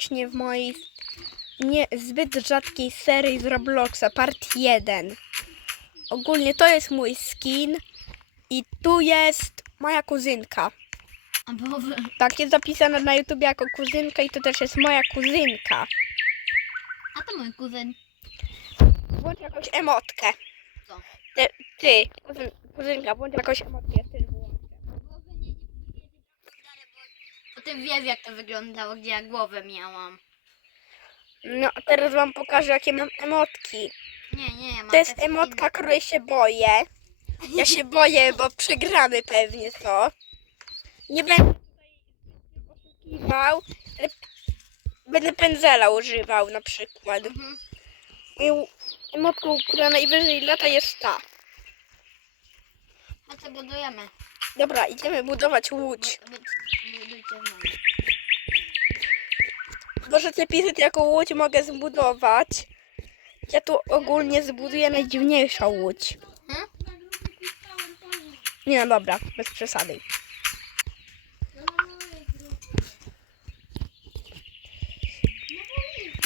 serdecznie w mojej nie, zbyt rzadkiej serii z Robloxa, part 1. Ogólnie to jest mój skin i tu jest moja kuzynka. Tak, jest zapisana na YouTube jako kuzynka i to też jest moja kuzynka. A to mój kuzyn. Włącz jakąś emotkę. Co? Ty, ty kuzyn, kuzynka, włącz jakąś emotkę, ja też włączę. Bo ty wiesz jak to wyglądało, gdzie ja głowę miałam. No, a teraz wam pokażę, jakie mam emotki. Nie, nie, ja mam To jest też emotka, inne. której się boję. Ja się boję, bo przegramy pewnie to. Nie będę tutaj oszukiwał, ale będę pędzela używał na przykład. Mhm. Moją emotką, która najwyżej lata jest ta. A co budujemy? Dobra, idziemy budować łódź. Bu- bu- Nami. Możecie pisać, jaką łódź mogę zbudować. Ja tu ogólnie zbuduję najdziwniejszą łódź. Hmm? Nie no dobra, bez przesady.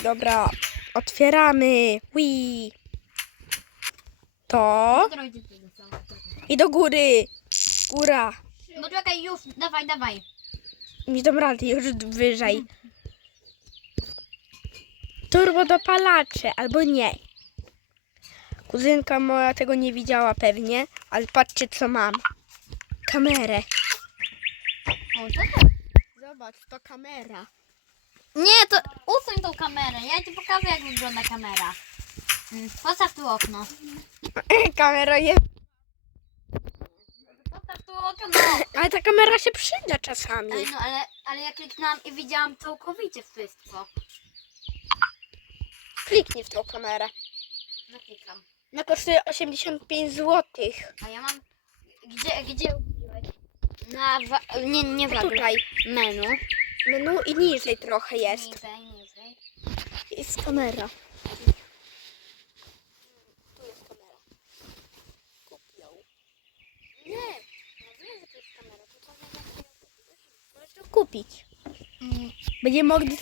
Dobra, otwieramy. Wii. To. I do góry. Góra. No czekaj, już, dawaj, dawaj. Nie dam rady, już wyżej. Turbo dopalacze, albo nie. Kuzynka moja tego nie widziała pewnie, ale patrzcie co mam. Kamerę. O, co to? Zobacz, to kamera. Nie, to usuń tą kamerę. Ja ci pokażę, jak wygląda kamera. Mm, Postaw tu okno. Kamera jest... Okno. Ale ta kamera się przyda czasami. Ale, no, ale, ale ja kliknęłam i widziałam całkowicie wszystko. Kliknij w tą kamerę. No klikam. Na kosztuje 85 zł. A ja mam... Gdzie, gdzie? Na... Wa... Nie, nie w Tutaj. Menu. Menu i niżej trochę jest. Niżej, niżej. Jest kamera. Tu jest kamera. Kup ją. Nie. No wiem, że to jest kamera. Tylko nie wiem, jak ją Możesz ją kupić. Będziemy mogli...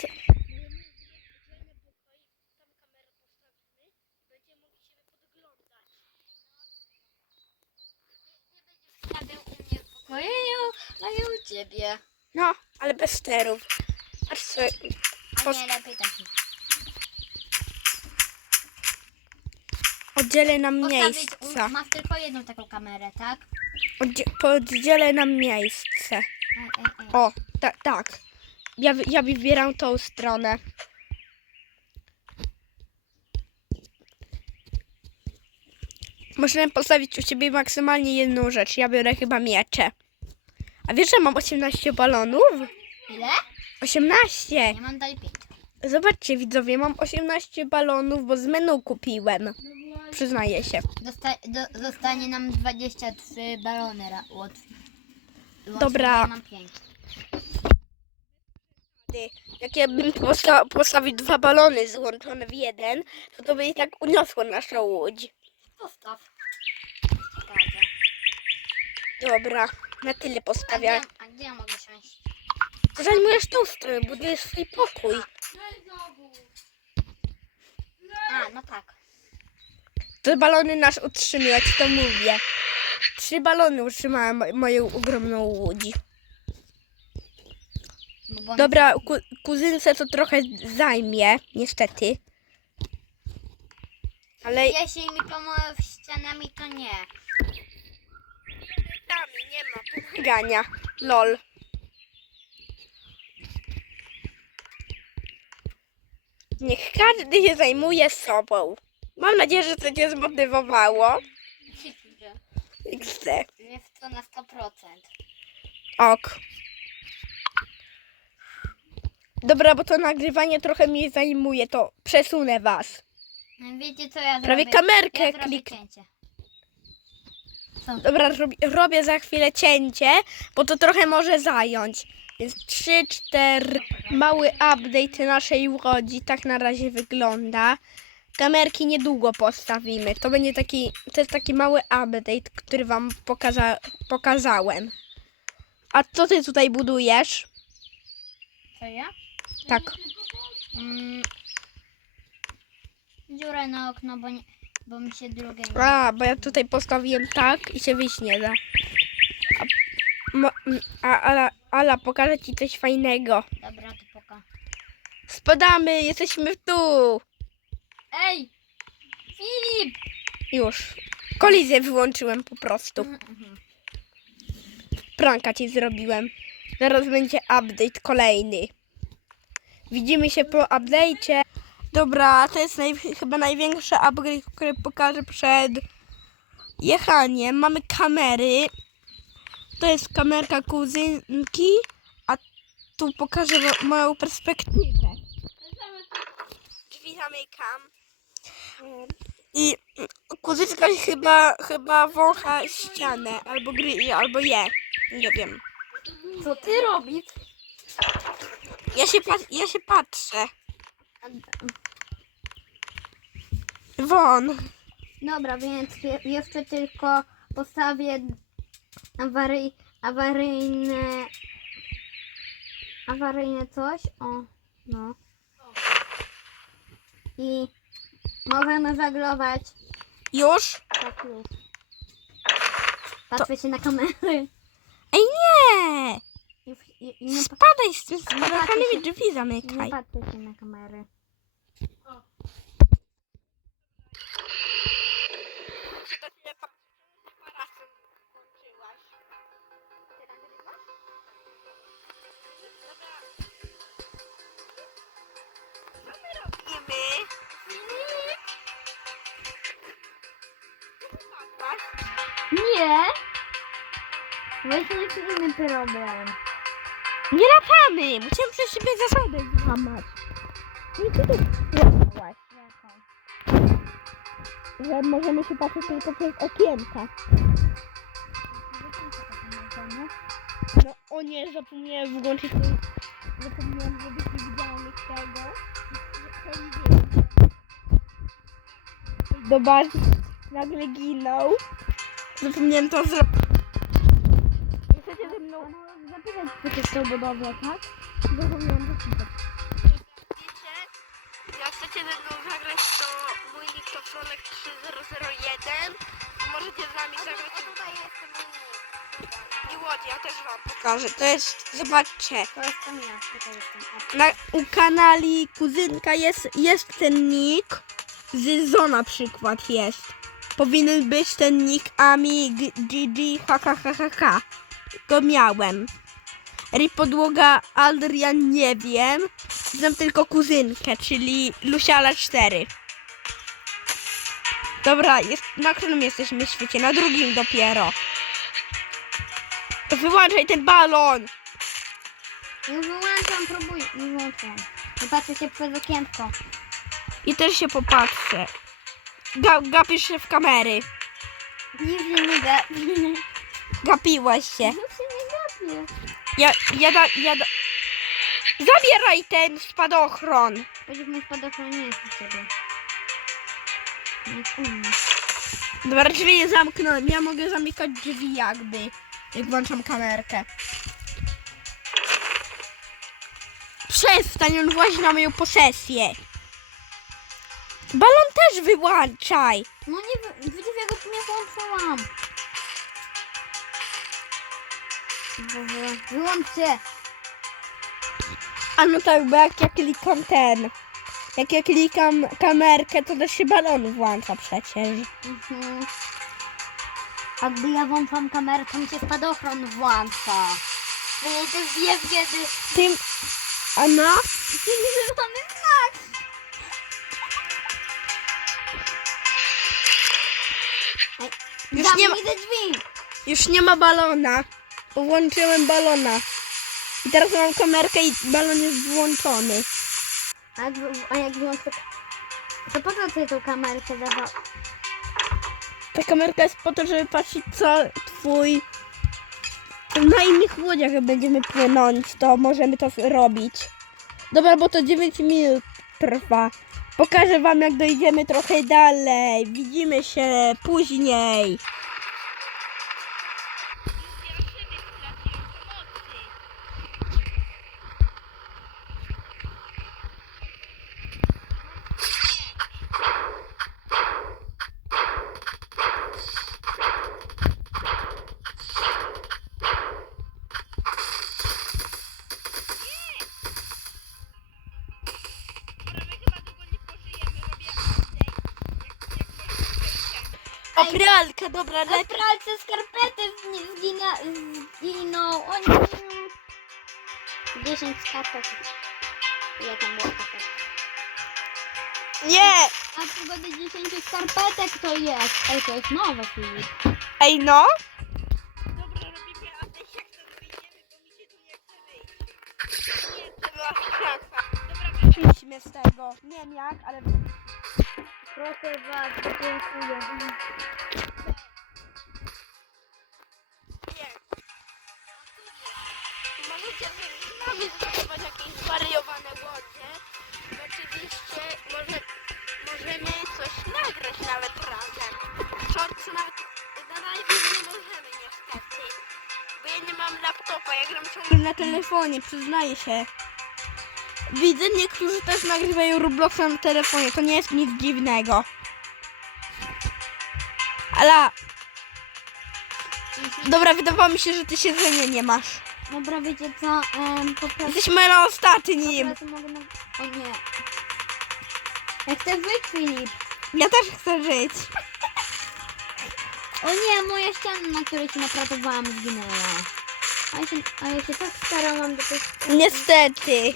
Ja był u ciebie. No, ale bez sterów. Aż sobie... A nie, lepiej taki. Oddzielę nam miejsca. masz tylko jedną taką kamerę, tak? Oddzie- Poddzielę nam miejsce. E, e, e. O, ta, tak. Ja, ja wybieram tą stronę. Możemy postawić u ciebie maksymalnie jedną rzecz. Ja biorę chyba miecze. A wiesz, że mam 18 balonów? Ile? 18! Ja mam dalej pięć. Zobaczcie widzowie, mam 18 balonów, bo z menu kupiłem. Przyznaję się. Dosta do, zostanie nam 23 balony łatwiej. Dobra. Ja mam 5. Jak ja bym posta- postawił dwa balony złączone w jeden, to to by i tak uniosło naszą łódź. Postaw. Pokażę. Dobra, na tyle A gdzie, postawiam. a gdzie ja mogę siąść? To zajmujesz tą stronę, budujesz swój pokój. A, no tak. Te balony nas utrzymują, ja ci to mówię. Trzy balony utrzymałem mo- moją ogromną łódź. Bo bo- Dobra, ku, kuzynce to trochę zajmie, niestety. Ale Jeśli mi pomoże ścianami, to nie. tam nie ma pomagania. Lol. Niech każdy się zajmuje sobą. Mam nadzieję, że to cię zmotywowało. XD. Jest to na 100%. Ok. Dobra, bo to nagrywanie trochę mnie zajmuje, to przesunę was. No Wiecie co ja Prawie zrobię? kamerkę ja zrobię klik. cięcie. Dobra, robię, robię za chwilę cięcie, bo to trochę może zająć. Więc 3, 4, mały update naszej łodzi, tak na razie wygląda. Kamerki niedługo postawimy. To będzie taki, to jest taki mały update, który wam pokaza, pokazałem. A co ty tutaj budujesz? Co ja? Tak. Mm, dziurę na okno, bo, nie, bo mi się drugie nie... A, bo ja tutaj postawiłem tak i się wyjść nie da. A, mo, a Ala, Ala, pokażę ci coś fajnego. Dobra, to poka. Spadamy, jesteśmy tu. Ej! Filip! Już. Kolizję wyłączyłem po prostu. Mhm. Pranka ci zrobiłem. Zaraz będzie update kolejny. Widzimy się po update'cie. Dobra, to jest naj, chyba największy upgrade, który pokażę przed jechaniem. Mamy kamery. To jest kamerka kuzynki, a tu pokażę mo- moją perspektywę. Drzwi zamykam. I kuzyczka chyba, chyba wącha ścianę, albo gry, albo je. Nie wiem. Co ty robisz? Ja się, pat- ja się patrzę. Won. Dobra, więc je, jeszcze tylko postawię awaryj, awaryjne awaryjne coś. O, no. I możemy żaglować. Już? Tak już. Patrzę się na kamery. Ej, nie! Nie, pa- Spadaj z spadachanymi się. drzwi nie zamykaj. patrzę się na kamery. Nie! Właśnie nie filmy to robię. Nie latamy! Musiałem przez siebie zasadę złamać. I ty tu złamałaś. Że możemy się patrzeć tylko przez okienka. No o nie, zapomniałem włączyć tej... Zapomniałem, żebyś nie widziała tego. Zobacz, nagle ginął. Zapomniałem to zrobić. Jesteście ze mną... To jest to budowla, tak? Zapomniałem zapisać. Wiecie, jak chcecie ze mną zagrać, to mój nick to Fronek3001. Możecie z nami zagrać. tutaj jestem I Łodzi, ja też wam pokażę. To jest, zobaczcie, To jestem ja, tutaj jestem. na, u kanali Kuzynka jest, jest ten nick. Zyzo na przykład jest. Powinien być ten nick Ami GG HHHH. Go miałem. Rip podłoga Adrian nie wiem. Znam tylko kuzynkę, czyli Lusiala 4. Dobra, jest, na którym jesteśmy świecie? Na drugim dopiero. To wyłączaj ten balon! Już wyłączam, próbuj. Już wyłączam. Patrzę się przez okienko. I też się popatrzę. Ga gapisz się w kamery. Się nie gapi. Gapiłaś się. Nic się nie gapi. Ja, ja, da, ja da... Zabieraj ten spadochron. Powiedział mój spadochron nie jest u ciebie. Nie jest u mnie. Dobra, drzwi nie zamknąłem. Ja mogę zamykać drzwi jakby, jak włączam kamerkę. Przestań, on włazi na moją posesję. Balon też wyłączaj. No nie, widzisz jak go tu nie włączyłam. Boże, wyłączcie. A no tak, bo jak ja klikam ten, jak ja klikam kamerkę, to też się balon włącza przecież. Mhm. A gdy ja włączam kamerę, to mi się spadochron włącza. Bo to wie kiedy... Tym, a no, Zielony znak. Ej, Już nie ma- już nie ma balona. Bo Włączyłem balona. I teraz mam kamerkę i balon jest włączony. A jak, a jak wyłączę... To po co ty tą kamerkę dawał? Ta kamerka jest po to, żeby patrzeć co twój... Na innych łodziach będziemy płynąć, to możemy to robić. Dobra, bo to 9 minut trwa. Pokażę wam jak dojdziemy trochę dalej. Widzimy się później. Pralka, dobra, Na lepiej. pralce skarpety zgi- zgina, zginął. O nie. 10 skarpet. Ile tam było? Nie! A przygody 10 skarpetek to jest. Ej, to jest nowe, Filip. Ej, no. Dobra, robimy update, jak to wyjdziemy, bo mi się tu nie chce wyjść. Nie, to była szansa. Dobra, wyszliśmy z tego. Nie wiem jak, ale... Proszę bardzo, dziękuję. Możecie nami zbudować jakieś zwariowane łodzie. Oczywiście może, możemy coś nagrać nawet razem. Co nawet na razie nie możemy niestety. Bo ja nie mam laptopa, ja gram ciągle na telefonie, przyznaję się. Widzę, niektórzy też nagrywają Robloxa na telefonie, to nie jest nic dziwnego. Ale Dobra, wydawało mi się, że ty siedzenia nie masz. Dobra, wiecie co? Um, po prostu... Jesteśmy na ostatnim. Mogę na... O nie. Ja chcę wyjść, Filip. Ja też chcę żyć. O nie, moja ściana, na której się napratowałam, zginęła. A ja się, a ja się tak starałam do tej Niestety.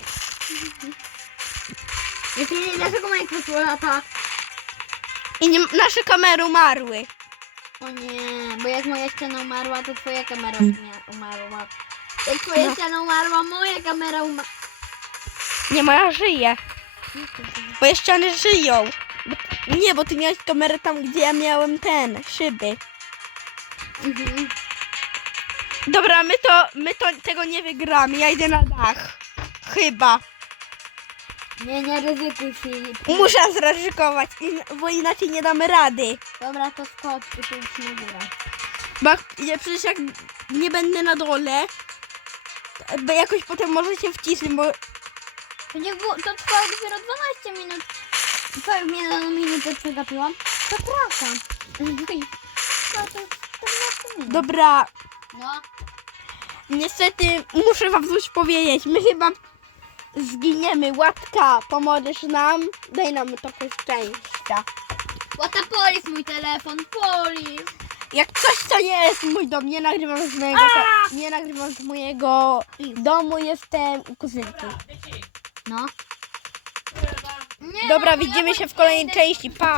Filip, dlaczego kresło lata? I nie, nasze kamery umarły. O nie, bo jak moja ściana umarła, to twoja kamera umia- umarła. Jak twoja No. ściana umarła, moja kamera umarła. Nie, moja żyje. Moje ściany żyją. Nie, bo ty miałeś kamerę tam, gdzie ja miałem ten, szyby. Mhm. Dobra, my to, my to tego nie wygramy. Ja idę na dach. Chyba. Nie, nie ryzykuj, Filip. Muszę zaryzykować, in- bo inaczej nie damy rady. Dobra, to skocz i idź na górę. Bo jak- ja przecież jak nie będę na dole, to- bo jakoś potem możecie wcisnąć, bo To nie było, to trwało dopiero 12 minut. Co, jedną minutę przegapiłam? Przepraszam. Oj, No to 14 minut. dobra, No. niestety muszę wam coś powiedzieć. My chyba zginiemy. Łatka, pomożesz nam? Daj nam trochę szczęścia. What a police, mój telefon, police. Jak coś, co nie jest mój dom, nie nagrywam z mojego, nie nagrywam z mojego domu, jestem u kuzynki. No. Nie, Dobra, no, widzimy się w kolejnej części. Pa!